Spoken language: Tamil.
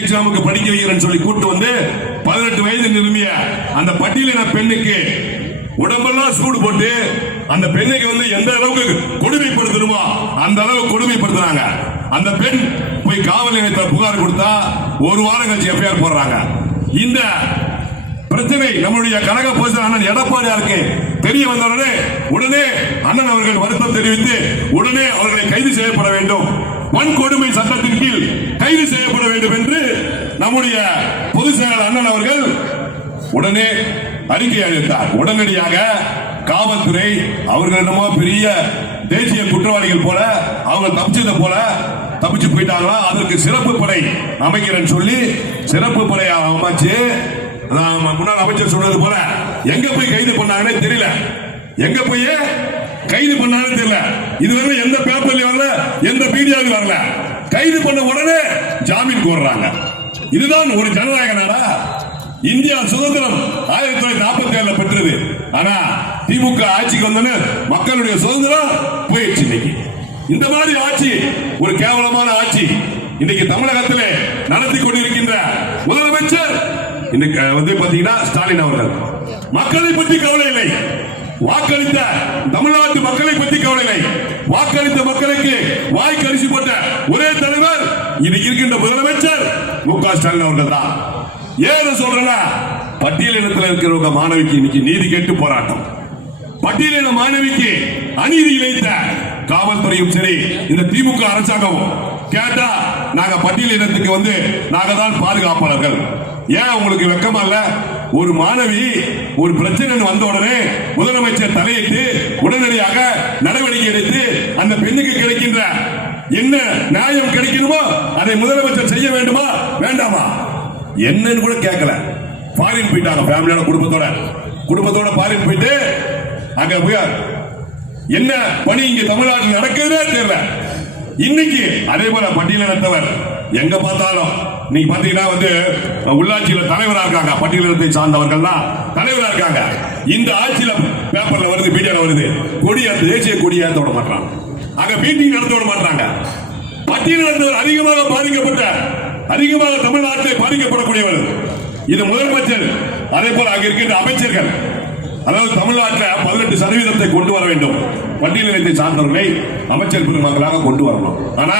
எக்ஸாமுக்கு படிக்க வைக்கிறேன்னு சொல்லி கூட்டு வந்து 18 வயது நிரம்பிய அந்த பட்டியலின பெண்ணுக்கு உடம்பெல்லாம் சூடு போட்டு அந்த பெண்ணுக்கு வந்து எந்த அளவுக்கு கொடுமைப்படுத்தணுமோ அந்த அளவுக்கு கொடுமைப்படுத்துறாங்க. அந்த பெண் போய் காவல் நிலையத்தில் புகார் கொடுத்தா ஒரு வாரம் கழிச்சு எஃப்ஐஆர் போடுறாங்க. இந்த பிரச்சனை நம்முடைய கழக பொதுச் அண்ணன் எடப்பாடியாருக்கு தெரிய வந்தவுடனே உடனே அண்ணன் அவர்கள் வருத்தம் தெரிவித்து உடனே அவர்களை கைது செய்யப்பட வேண்டும், வன்கொடுமை சட்டத்தின் கீழ் கைது செய்யப்பட வேண்டும் என்று நம்முடைய பொதுச் செயலாளர் அண்ணன் அவர்கள் உடனே அறிக்கை அளித்தார். உடனடியாக காவல்துறை அவர்களிடமோ பெரிய தேசிய குற்றவாளிகள் போல அவங்க தப்பிச்சதை போல தப்பிச்சு போயிட்டாங்களா, அதற்கு சிறப்பு படை அமைக்கிறேன்னு சொல்லி சிறப்பு படையை அமைச்சு முன்னாள் அமைச்சர் சொன்னது போல எங்க போய் கைது பண்ணாங்கன்னே தெரியல, எங்க போய் கைது பண்ணாங்கன்னு தெரியல. இதுவரை எந்த பேப்பர்ல வரல, எந்த மீடியாவில் வரல. கைது பண்ண உடனே ஜாமீன் கோர்றாங்க. இதுதான் ஒரு ஜனநாயக நாடா? இந்தியா சுதந்திரம் 1947 பெற்றது. ஆனா திமுக ஆட்சிக்கு வந்தோன்னு மக்களுடைய சுதந்திரம் போயிடுச்சு. இன்னைக்கு இந்த மாதிரி ஆட்சி ஒரு கேவலமான ஆட்சி இன்னைக்கு தமிழகத்திலே நடத்தி கொண்டிருக்கின்ற முதலமைச்சர் இன்னைக்கு வந்து பாத்தீங்கன்னா ஸ்டாலின் அவர்கள் மக்களை பற்றி கவலை இல்லை, வாக்களித்த தமிழ்நாட்டு மக்களை பற்றி கவலை இல்லை. வாக்களித்த மக்களுக்கு வாய்க்கு அரிசி போட்ட ஒரே தலைவர் இன்னைக்கு இருக்கின்ற முதலமைச்சர் மு.க. ஸ்டாலின் அவர்கள் தான். ஏன் சொல்றேன்னா பட்டியலினத்தில் இருக்கிறவங்க மாணவிக்கு இன்னைக்கு நீதி கேட்டு போராட்டம், பட்டியலின மாணவிக்கு அநீதி இழைத்த காவல்துறையும் சரி இந்த திமுக அரசாங்கமும் கேட்டா நாங்க பட்டியலினத்துக்கு வந்து நாங்க தான் பாதுகாப்பாளர்கள். ஏன் உங்களுக்கு வெக்கமா இல்ல? ஒரு மாணவி ஒரு பிரச்சனை வந்த உடனே முதலமைச்சர் தலையிட்டு உடனடியாக நடவடிக்கை எடுத்து அந்த பெண்ணுக்கு கிடைக்கின்ற என்ன நியாயம் கிடைக்கணுமோ அதை முதலமைச்சர் செய்ய வேண்டுமா வேண்டாமா என்னன்னு கூட கேட்கல. ஃபாரின் போயிட்டாங்க ஃபேமிலியோட குடும்பத்தோட ஃபாரின் போயிட்டு அங்க போய் என்ன பணி இங்க தமிழ்நாட்டில் நடக்குதுன்னே தெரியல. இன்னைக்கு அதே போல பட்டியலினத்தவர் எங்க பார்த்தாலும் நீங்க பாத்தீங்கன்னா வந்து உள்ளாட்சியில தலைவரா இருக்காங்க, பட்டியலினத்தை சார்ந்தவர்கள் தான் தலைவரா இருக்காங்க. இந்த ஆட்சியில பேப்பர்ல வருது, மீடியால வருது, கொடி தேசிய கொடியை ஏற்ற விட மாட்டாங்க, அங்க மீட்டிங் நடத்த விட மாட்டாங்க. பட்டியலினத்தவர் அதிகமாக பாதிக்கப்பட்ட அதிகமாக தமிழ்நாட்டில் பாதிக்கப்படக்கூடியவர் இது முதலமைச்சர். அதே போல அங்க இருக்கின்ற அமைச்சர்கள், அதாவது தமிழ்நாட்டில் 18% கொண்டு வர வேண்டும், பட்டியலினத்தை சார்ந்தவர்களை அமைச்சர் பெருமக்களாக கொண்டு வரணும். ஆனா